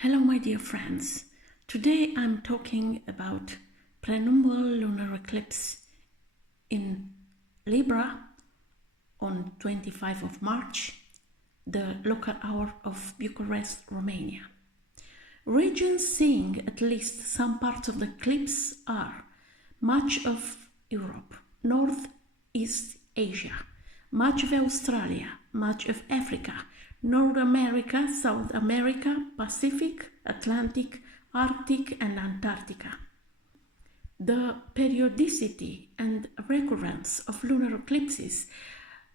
Hello my dear friends, today I'm talking about Penumbral Lunar Eclipse in Libra on 25th of March, the local hour of Bucharest, Romania. Regions seeing at least some parts of the eclipse are much of Europe, Northeast Asia, much of Australia, much of Africa, North America, South America, Pacific, Atlantic, Arctic and Antarctica. The periodicity and recurrence of lunar eclipses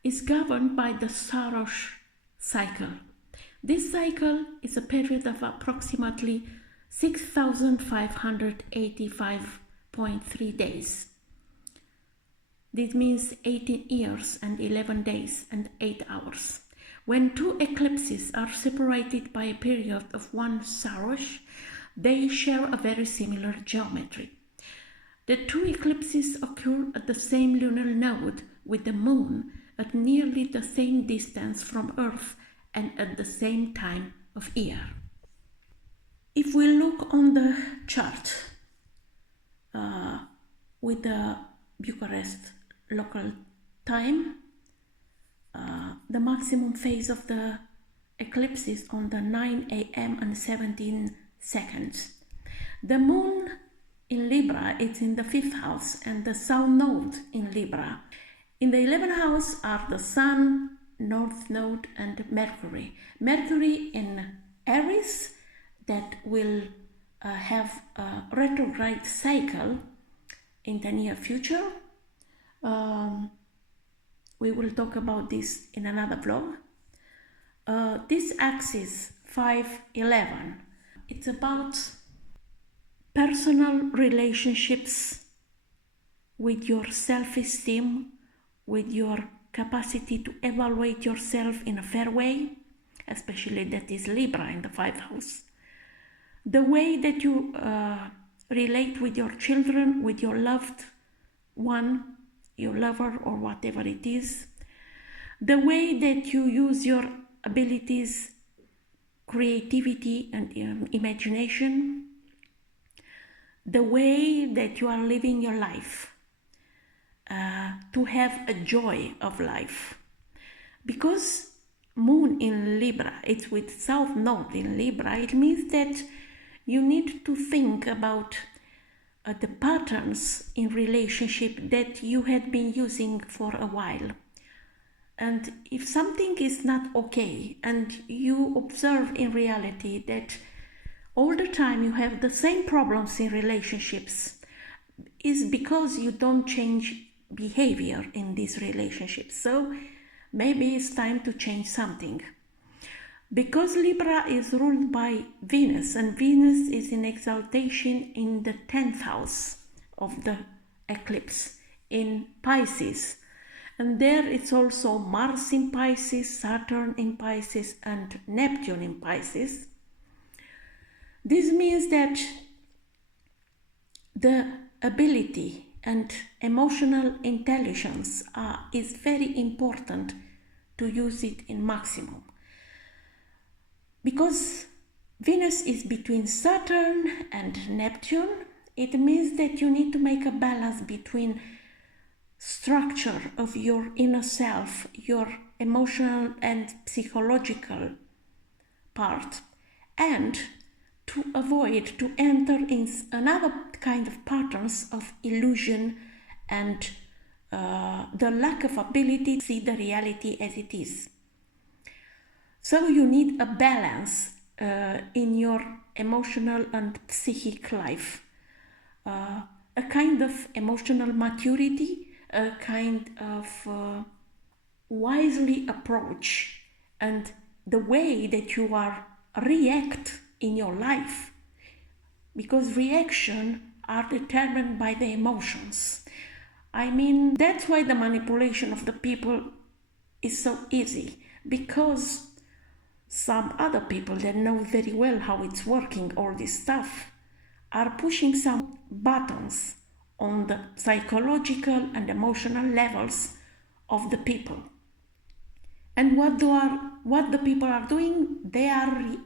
is governed by the Saros cycle. This cycle is a period of approximately 6,585.3 days. This means 18 years and 11 days and 8 hours. When two eclipses are separated by a period of one Saros, they share a very similar geometry. The two eclipses occur at the same lunar node, with the Moon at nearly the same distance from Earth and at the same time of year. If we look on the chart with the Bucharest local time, the maximum phase of the eclipse is on the 9 a.m. and 17 seconds. The Moon in Libra is in the 5th house and the South Node in Libra. In the 11th house are the Sun, North Node and Mercury. Mercury in Aries that will have a retrograde cycle in the near future. We will talk about this in another vlog. This axis 5-11, it's about personal relationships with your self-esteem, with your capacity to evaluate yourself in a fair way, especially that is Libra in the 5th house. The way that you relate with your children, with your loved one, your lover or whatever it is, the way that you use your abilities, creativity and imagination, the way that you are living your life, to have a joy of life. Because Moon in Libra, it's with South Node in Libra, it means that you need to think about the patterns in relationship that you had been using for a while. And if something is not okay and you observe in reality that all the time you have the same problems in relationships, is because you don't change behavior in these relationships. So maybe it's time to change something. Because Libra is ruled by Venus, and Venus is in exaltation in the 10th house of the eclipse, in Pisces. And there it's also Mars in Pisces, Saturn in Pisces, and Neptune in Pisces. This means that the ability and emotional intelligence is very important to use it in maximum. Because Venus is between Saturn and Neptune, it means that you need to make a balance between structure of your inner self, your emotional and psychological part, and to avoid to enter in another kind of patterns of illusion and the lack of ability to see the reality as it is. So you need a balance in your emotional and psychic life, a kind of emotional maturity, a kind of wisely approach, and the way that you are react in your life, because reaction are determined by the emotions. I mean, that's why the manipulation of the people is so easy, because some other people that know very well how it's working, all this stuff, are pushing some buttons on the psychological and emotional levels of the people. And what the people are doing, they are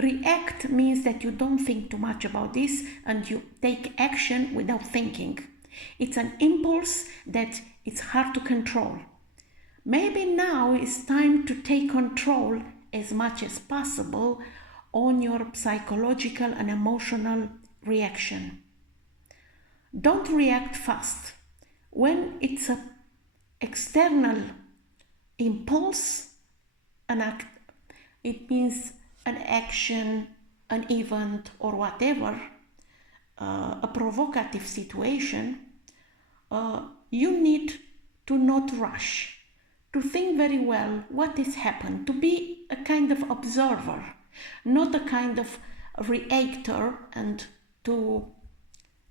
React means that you don't think too much about this and you take action without thinking. It's an impulse that it's hard to control. Maybe now it's time to take control as much as possible on your psychological and emotional reaction. Don't react fast. When it's an external impulse, it means an action, an event, or whatever, a provocative situation, you need to not rush, to think very well what has happened, to be a kind of observer, not a kind of reactor, and to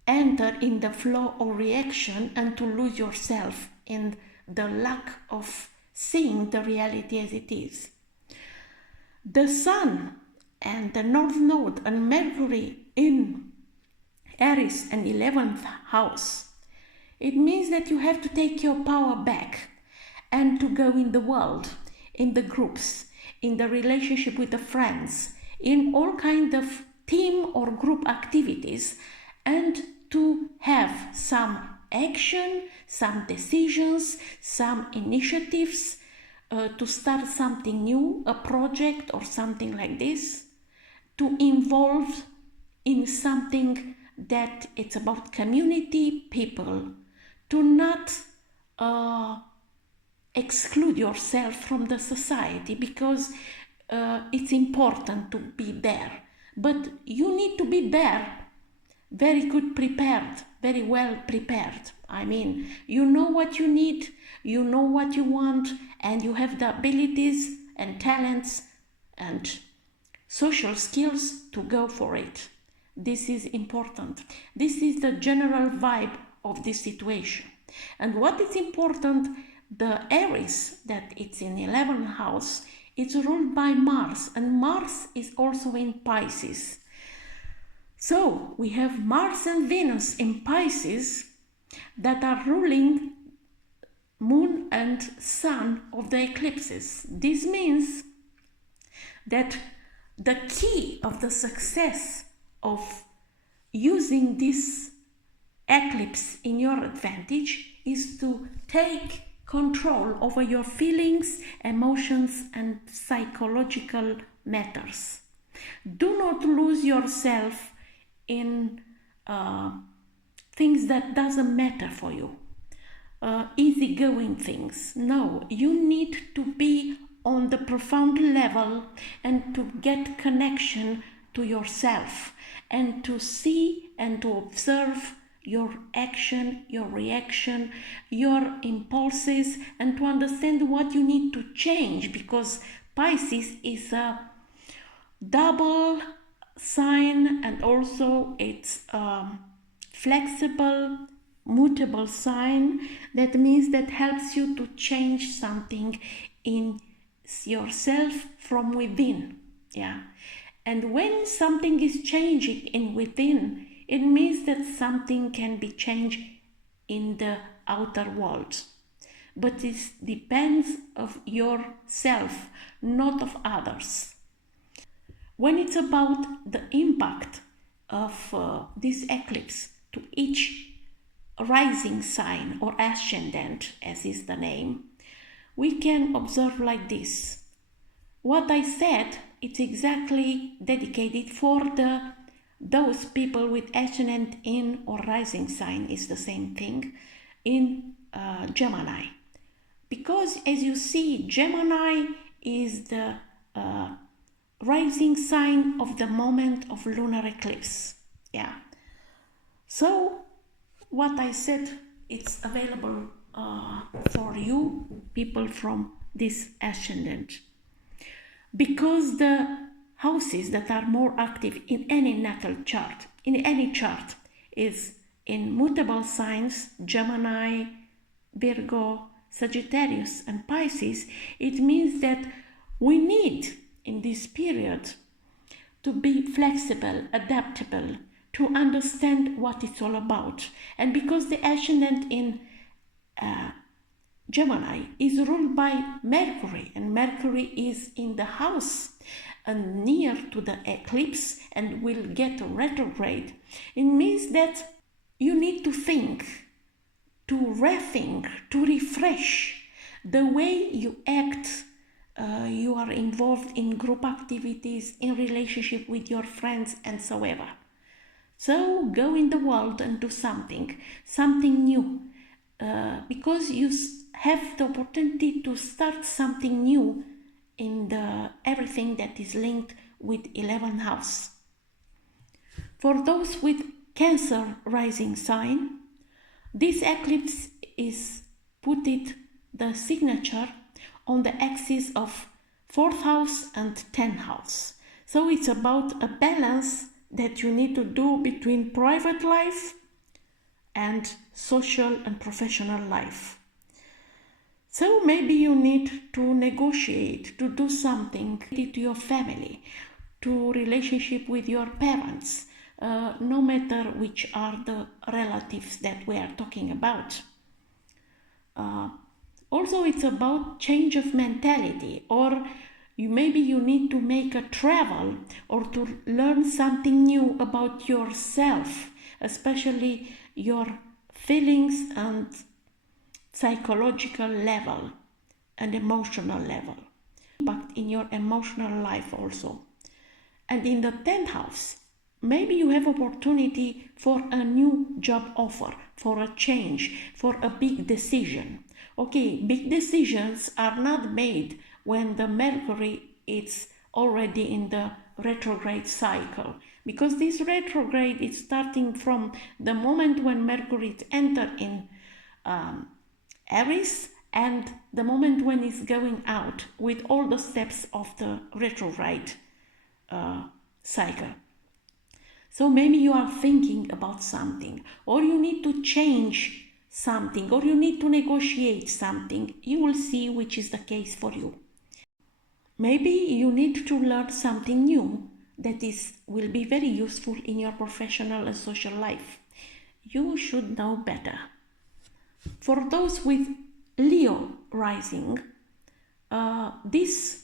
enter in the flow of reaction and to lose yourself in the lack of seeing the reality as it is. The Sun and the North Node and Mercury in Aries and 11th house, it means that you have to take your power back and to go in the world, in the groups, in the relationship with the friends, in all kind of team or group activities, and to have some action, some decisions, some initiatives, to start something new, a project or something like this, to involve in something that it's about community, people, to not exclude yourself from the society, because it's important to be there. But you need to be there very good prepared, very well prepared. I mean, you know what you need, you know what you want, and you have the abilities and talents and social skills to go for it. This is important. This is the general vibe of this situation. And what is important, the Aries, that it's in 11th house, it's ruled by Mars, and Mars is also in Pisces. So we have Mars and Venus in Pisces that are ruling Moon and Sun of the eclipses. This means that the key of the success of using this eclipse in your advantage is to take control over your feelings, emotions, and psychological matters. Do not lose yourself in things that doesn't matter for you, easygoing things. No, you need to be on the profound level and to get connection to yourself and to see and to observe your action, your reaction, your impulses, and to understand what you need to change, because Pisces is a double sign and also it's flexible, mutable sign. That means that helps you to change something in yourself from within. Yeah. And when something is changing in within, it means that something can be changed in the outer world. But it depends of yourself, not of others. When it's about the impact of this eclipse to each rising sign or ascendant, as is the name, we can observe like this. What I said, it's exactly dedicated for those people with ascendant in or rising sign, is the same thing, in Gemini. Because as you see, Gemini is the rising sign of the moment of lunar eclipse. Yeah. So what I said, it's available for you, people from this ascendant. Because the houses that are more active in any natal chart, in any chart, is in mutable signs, Gemini, Virgo, Sagittarius, and Pisces, it means that we need in this period to be flexible, adaptable, to understand what it's all about. And because the ascendant in Gemini is ruled by Mercury, and Mercury is in the house and near to the eclipse and will get retrograde, it means that you need to think, to rethink, to refresh the way you act. You are involved in group activities, in relationship with your friends and so ever. So go in the world and do something new, because you have the opportunity to start something new in everything that is linked with 11th house. For those with Cancer rising sign, this eclipse is the signature on the axis of 4th house and 10th house. So it's about a balance that you need to do between private life and social and professional life. So maybe you need to negotiate, to do something to your family, to relationship with your parents, no matter which are the relatives that we are talking about. Also, it's about change of mentality, or maybe you need to make a travel or to learn something new about yourself, especially your feelings and psychological level and emotional level. Impact in your emotional life also. And in the 10th house, maybe you have opportunity for a new job offer, for a change, for a big decision. Okay, big decisions are not made when the Mercury is already in the retrograde cycle, because this retrograde is starting from the moment when Mercury enters in Aries and the moment when it's going out, with all the steps of the retrograde cycle. So maybe you are thinking about something, or you need to change something, or you need to negotiate something. You will see which is the case for you. Maybe you need to learn something new that will be very useful in your professional and social life. You should know better. For those with Leo rising, this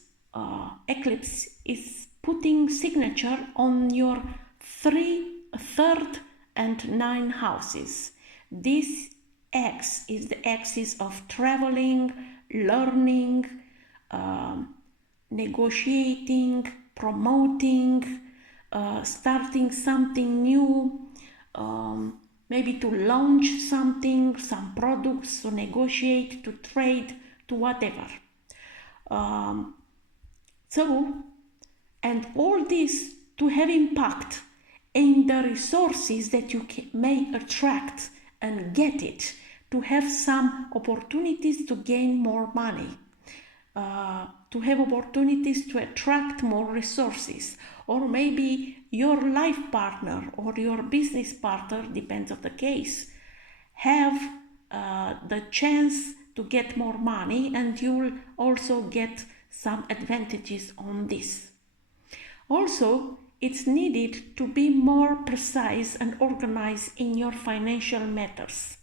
eclipse is putting signature on your 3rd and 9th houses. This X is the axis of traveling, learning, negotiating, promoting, starting something new, maybe to launch something, some products, to negotiate, to trade, to whatever. And all this to have impact in the resources that you may attract and get it, to have some opportunities to gain more money, to have opportunities to attract more resources, or maybe your life partner or your business partner, depends on the case, have the chance to get more money, and you will also get some advantages on this. Also, it's needed to be more precise and organized in your financial matters.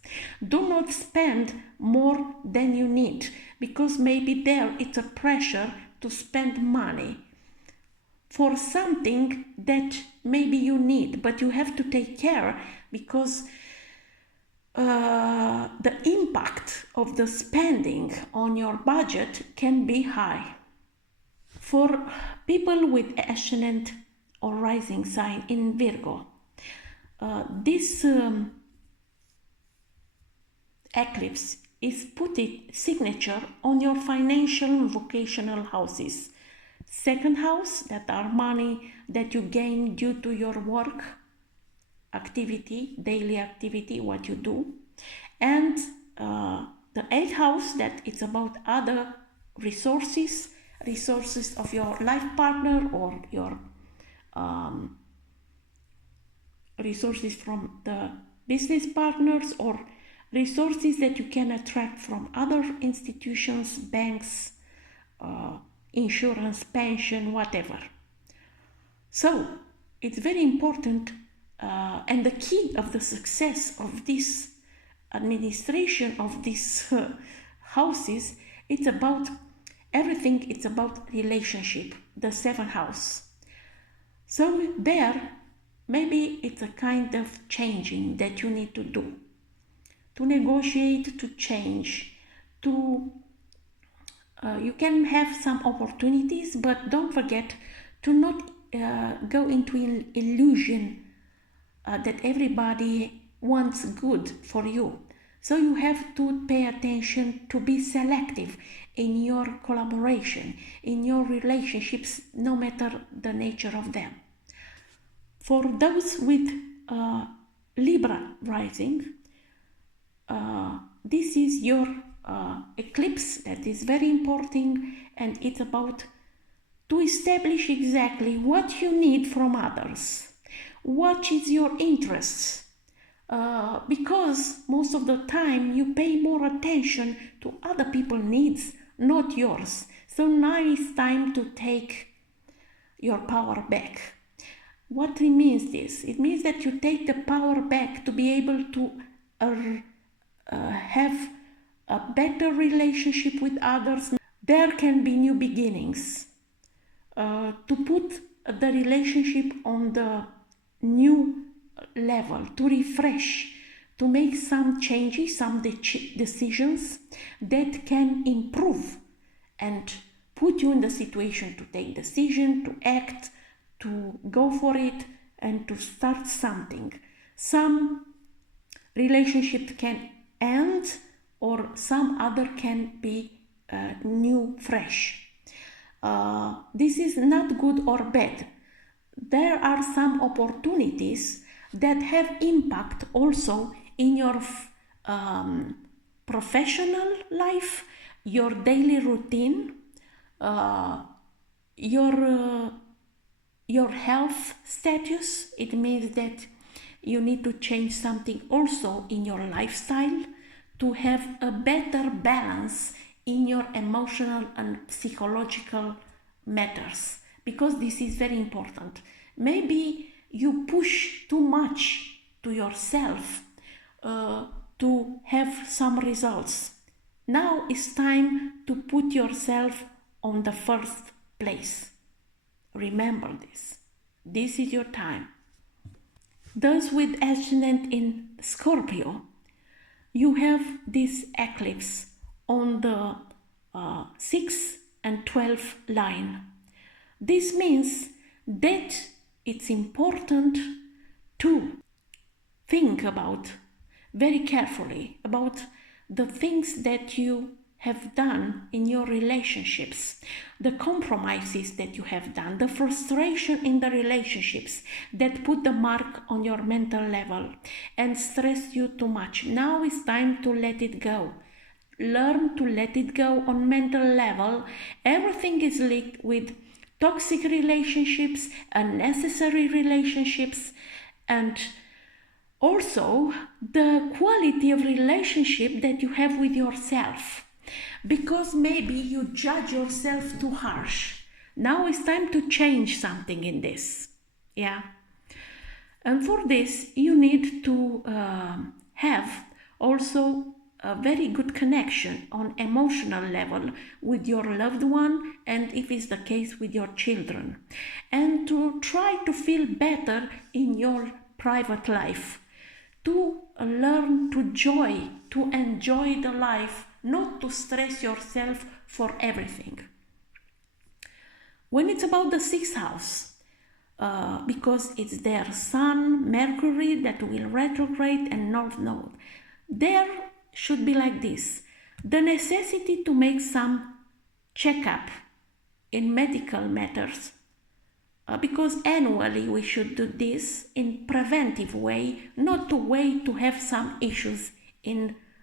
Do not spend more than you need, because maybe there it's a pressure to spend money for something that maybe you need, but you have to take care, because the impact of the spending on your budget can be high. For people with ascendant or rising sign in Virgo, this eclipse is putting signature on your financial and vocational houses. 2nd house, that are money that you gain due to your work activity, daily activity, what you do. And the 8th house, that it's about other resources of your life partner, or your resources from the business partners, or resources that you can attract from other institutions, banks, insurance, pension, whatever. So it's very important, and the key of the success of this administration of these houses, it's about everything it's about relationship, the 7th house. So there, maybe it's a kind of changing that you need to do, to negotiate, to change, to you can have some opportunities, but don't forget to not go into an illusion that everybody wants good for you. So you have to pay attention to be selective in your collaboration, in your relationships, no matter the nature of them. For those with Libra rising, this is your eclipse that is very important, and it's about to establish exactly what you need from others, what is your interests, because most of the time you pay more attention to other people's needs, not yours. So now it's time to take your power back. What it means this? It means that you take the power back to be able to have a better relationship with others. There can be new beginnings. To put the relationship on the new level, to refresh, to make some changes, some decisions that can improve and put you in the situation to take decision, to act, to go for it, and to start something. Some relationship can end, or some other can be new, fresh. This is not good or bad. There are some opportunities that have impact also in your professional life, your daily routine, your health status. It means that you need to change something also in your lifestyle to have a better balance in your emotional and psychological matters, because this is very important. Maybe you push too much to yourself to have some results. Now it's time to put yourself on the first place. Remember this. This is your time. Those with ascendant in Scorpio, you have this eclipse on the 6th and 12th line. This means that it's important to think about very carefully about the things that you have done in your relationships, the compromises that you have done, the frustration in the relationships that put the mark on your mental level and stress you too much. Now it's time to let it go. Learn to let it go on mental level. Everything is linked with toxic relationships, unnecessary relationships, and also the quality of relationship that you have with yourself. Because maybe you judge yourself too harsh. Now it's time to change something in this. Yeah. And for this, you need to have also a very good connection on emotional level with your loved one, and if it's the case with your children, and to try to feel better in your private life, to learn to enjoy the life, not to stress yourself for everything. When it's about the 6th house, because it's their Sun, Mercury that will retrograde and North Node, there should be like this: the necessity to make some checkup in medical matters, because annually we should do this in preventive way, not to wait to have some issues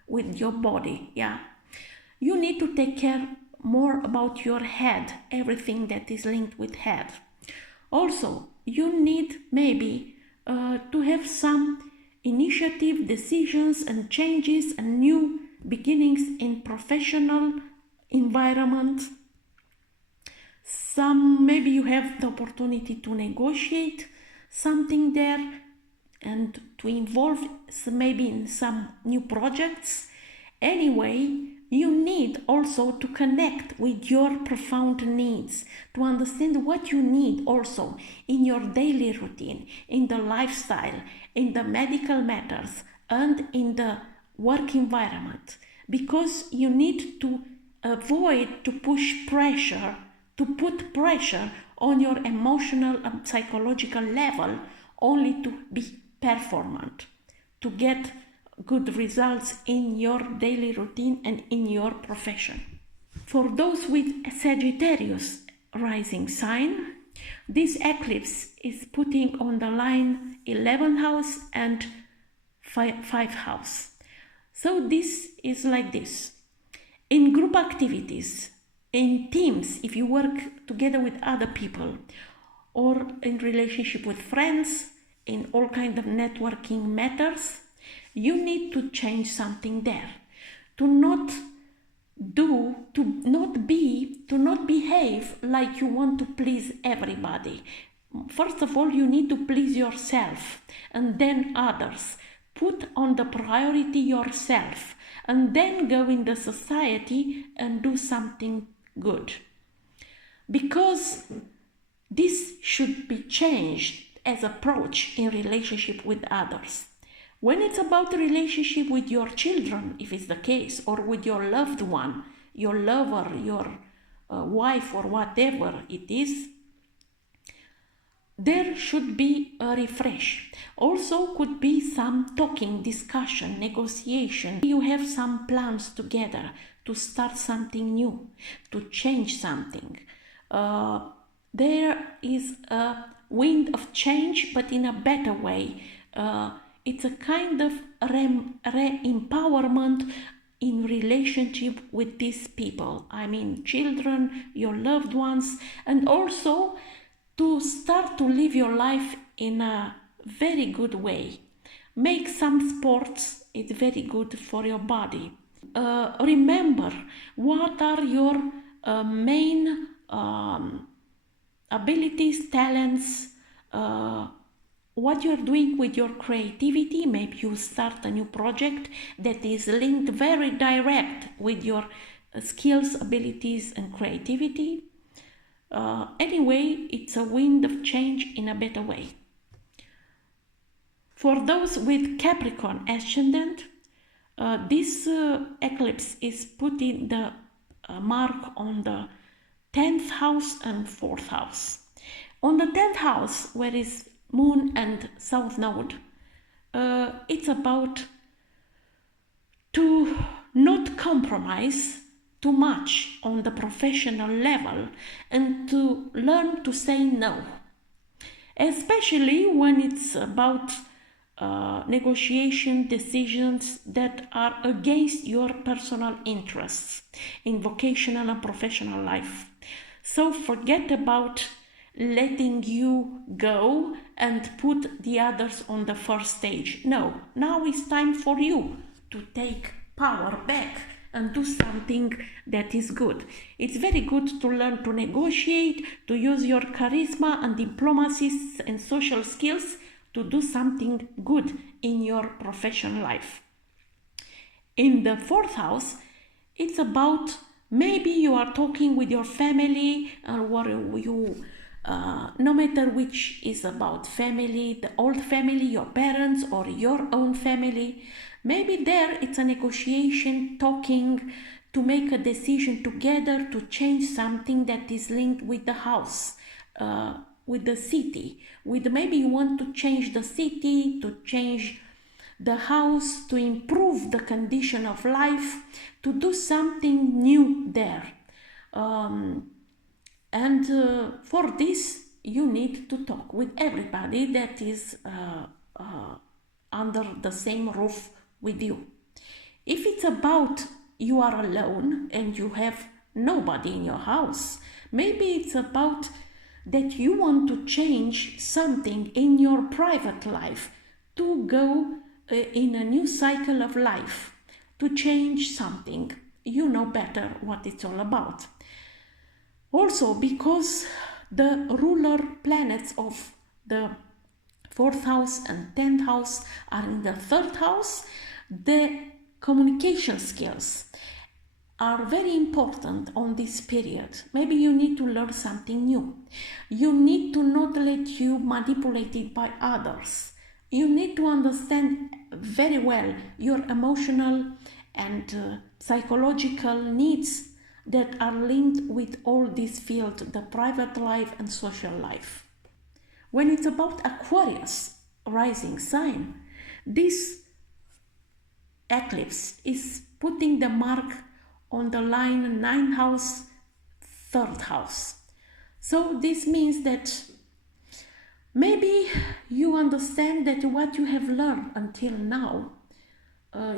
with your body. Yeah, you need to take care more about your head, everything that is linked with head. Also, you need maybe to have some initiative, decisions and changes and new beginnings in professional environment. Maybe you have the opportunity to negotiate something there and to involve maybe in some new projects. Anyway, you need also to connect with your profound needs, to understand what you need also in your daily routine, in the lifestyle, in the medical matters, and in the work environment, because you need to avoid to put pressure on your emotional and psychological level only to be performant, to get good results in your daily routine and in your profession. For those with a Sagittarius rising sign, this eclipse is putting on the line 11th house and 5th house. So this is like this. In group activities, in teams, if you work together with other people, or in relationship with friends, in all kind of networking matters, you need to change something there. To not behave like you want to please everybody. First of all, you need to please yourself and then others. Put on the priority yourself and then go in the society and do something good. Because this should be changed as approach in relationship with others. When it's about a relationship with your children, if it's the case, or with your loved one, your lover, your wife, or whatever it is, there should be a refresh. Also could be some talking, discussion, negotiation. You have some plans together to start something new, to change something. There is a wind of change, but in a better way. It's a kind of re-empowerment in relationship with these people. I mean, children, your loved ones, and also to start to live your life in a very good way. Make some sports, it's very good for your body. Remember what are your main abilities, talents, what you're doing with your creativity. Maybe you start a new project that is linked very direct with your skills, abilities, and creativity. Anyway, it's a wind of change in a better way. For those with Capricorn ascendant, this eclipse is putting the mark on the 10th house and 4th house. On the 10th house, where is Moon and South Node, it's about to not compromise too much on the professional level and to learn to say no, especially when it's about negotiation decisions that are against your personal interests in vocational and professional life. So forget about letting you go and put the others on the first stage. No, now it's time for you to take power back and do something that is good. It's very good to learn to negotiate, to use your charisma and diplomacy and social skills to do something good in your professional life. In the 4th house, it's about maybe you are talking with your family, or you no matter which is about family, the old family, your parents, or your own family. Maybe there it's a negotiation, talking to make a decision together to change something that is linked with the house, with the city. Maybe you want to change the city, to change the house, to improve the condition of life, to do something new there. And for this, you need to talk with everybody that is under the same roof with you. If it's about you are alone and you have nobody in your house, maybe it's about that you want to change something in your private life, to go in a new cycle of life, to change something. You know better what it's all about. Also, because the ruler planets of the 4th house and 10th house are in the 3rd house, the communication skills are very important on this period. Maybe you need to learn something new. You need to not let you manipulated by others. You need to understand very well your emotional and psychological needs that are linked with all this field, the private life and social life. When it's about Aquarius rising sign, this eclipse is putting the mark on the line 9th house, 3rd house. So this means that maybe you understand that what you have learned until now,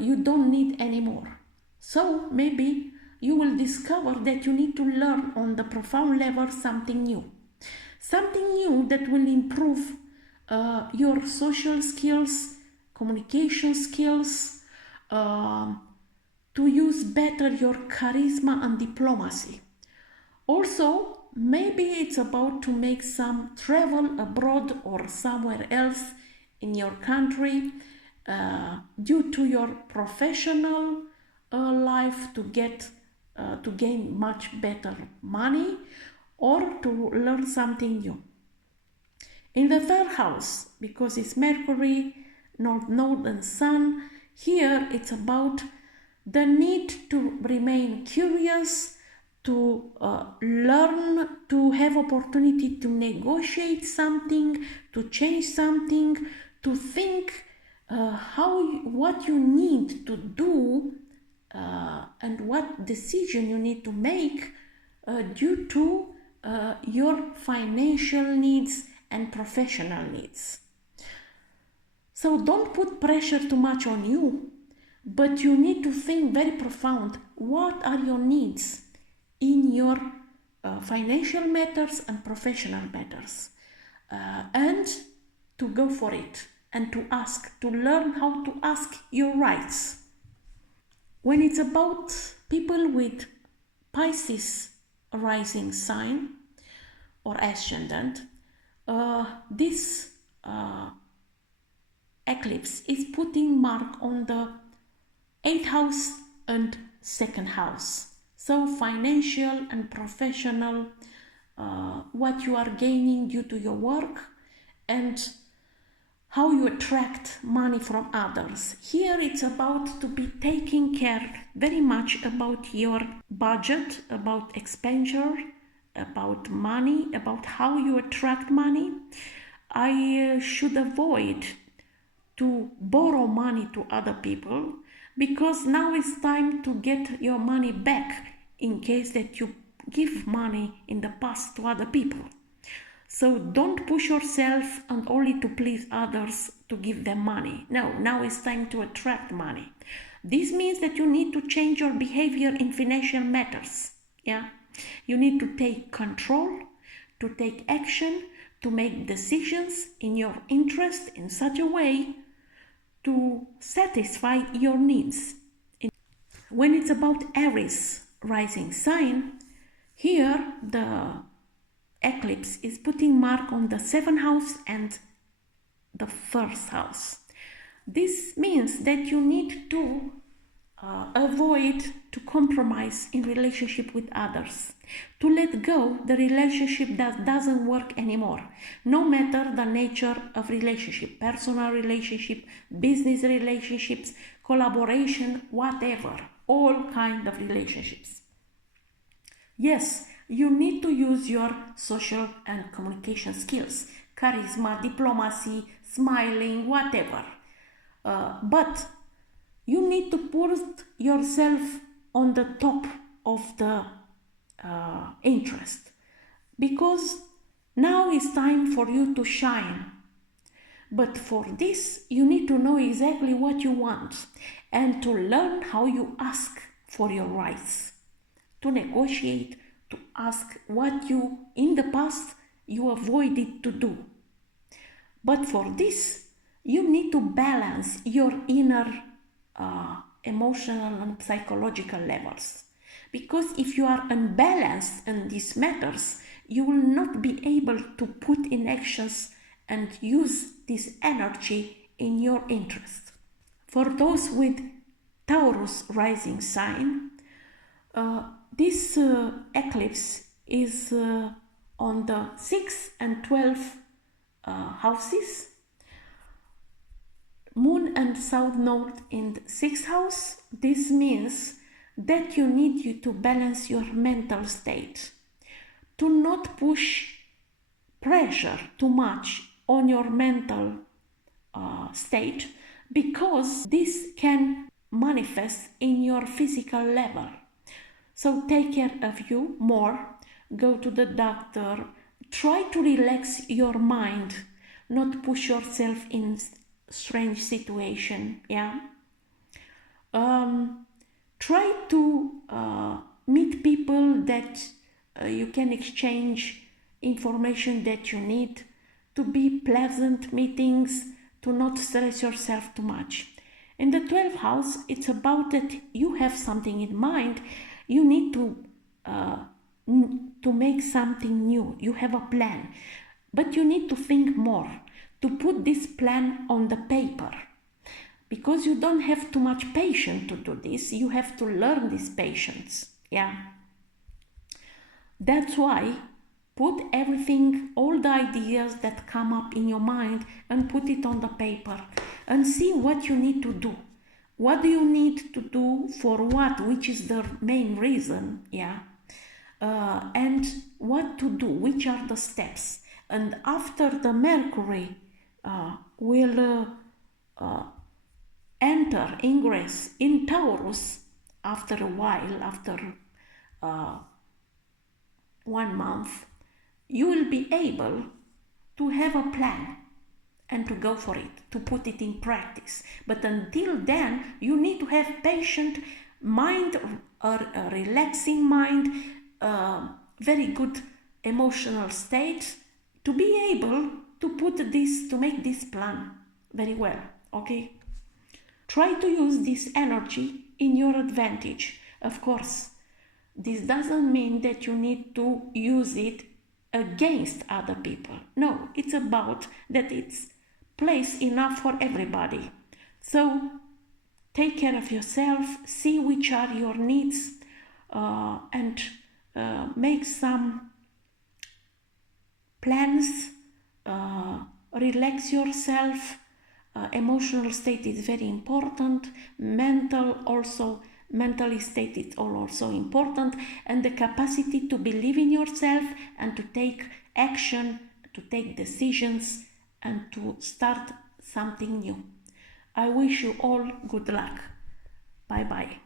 you don't need anymore. So maybe you will discover that you need to learn on the profound level something new. Something new that will improve your social skills, communication skills, to use better your charisma and diplomacy. Also, maybe it's about to make some travel abroad or somewhere else in your country due to your professional life to gain much better money or to learn something new. In the 3rd house, because it's Mercury, North Node and Sun, here it's about the need to remain curious, to learn, to have opportunity to negotiate something, to change something, to think what you need to do and what decision you need to make due to your financial needs and professional needs. So don't put pressure too much on you, but you need to think very profound. What are your needs in your financial matters and professional matters? And to go for it and to ask, to learn how to ask your rights. When it's about people with Pisces rising sign or ascendant, this eclipse is putting mark on the 8th house and 2nd house. So financial and professional, what you are gaining due to your work and how you attract money from others. Here it's about to be taking care very much about your budget, about expenditure, about money, about how you attract money. I should avoid to borrow money to other people, because now it's time to get your money back in case that you give money in the past to other people. So don't push yourself and only to please others to give them money. No, now it's time to attract money. This means that you need to change your behavior in financial matters. Yeah, you need to take control, to take action, to make decisions in your interest in such a way to satisfy your needs. When it's about Aries rising sign, here the eclipse is putting mark on the 7th house and the 1st house. This means that you need to avoid to compromise in relationship with others, to let go the relationship that doesn't work anymore, no matter the nature of relationship, personal relationship, business relationships, collaboration, whatever, all kind of relationships. Yes, you need to use your social and communication skills, charisma, diplomacy, smiling, whatever. But you need to put yourself on the top of the interest, because now it's time for you to shine. But for this, you need to know exactly what you want and to learn how you ask for your rights, to negotiate, to ask what you, in the past, you avoided to do. But for this, you need to balance your inner emotional and psychological levels. Because if you are unbalanced in these matters, you will not be able to put in actions and use this energy in your interest. For those with Taurus rising sign, This eclipse is on the 6th and 12th houses. Moon and South Node in the 6th house. This means that you need to balance your mental state, to not push pressure too much on your mental state, because this can manifest in your physical level. So take care of you more, go to the doctor, try to relax your mind, not push yourself in strange situation. Try to meet people that you can exchange information that you need, to be pleasant meetings, to not stress yourself too much. In the 12th house, it's about that you have something in mind, you need to make something new, you have a plan, but you need to think more, to put this plan on the paper, because you don't have too much patience to do this, you have to learn this patience. That's why put everything, all the ideas that come up in your mind, and put it on the paper and see what you need to do. What do you need to do for what, which is the main reason, and what to do, which are the steps. And after the Mercury will ingress in Taurus after a while, after 1 month, you will be able to have a plan and to go for it, to put it in practice. But until then, you need to have patient mind, a relaxing mind, very good emotional state, to be able to make this plan very well, okay? Try to use this energy in your advantage. Of course, this doesn't mean that you need to use it against other people. No, it's about that it's place enough for everybody. So take care of yourself, see which are your needs, and make some plans, relax yourself. Emotional state is very important, mentally state is also important, and the capacity to believe in yourself and to take action, to take decisions, and to start something new. I wish you all good luck. Bye bye.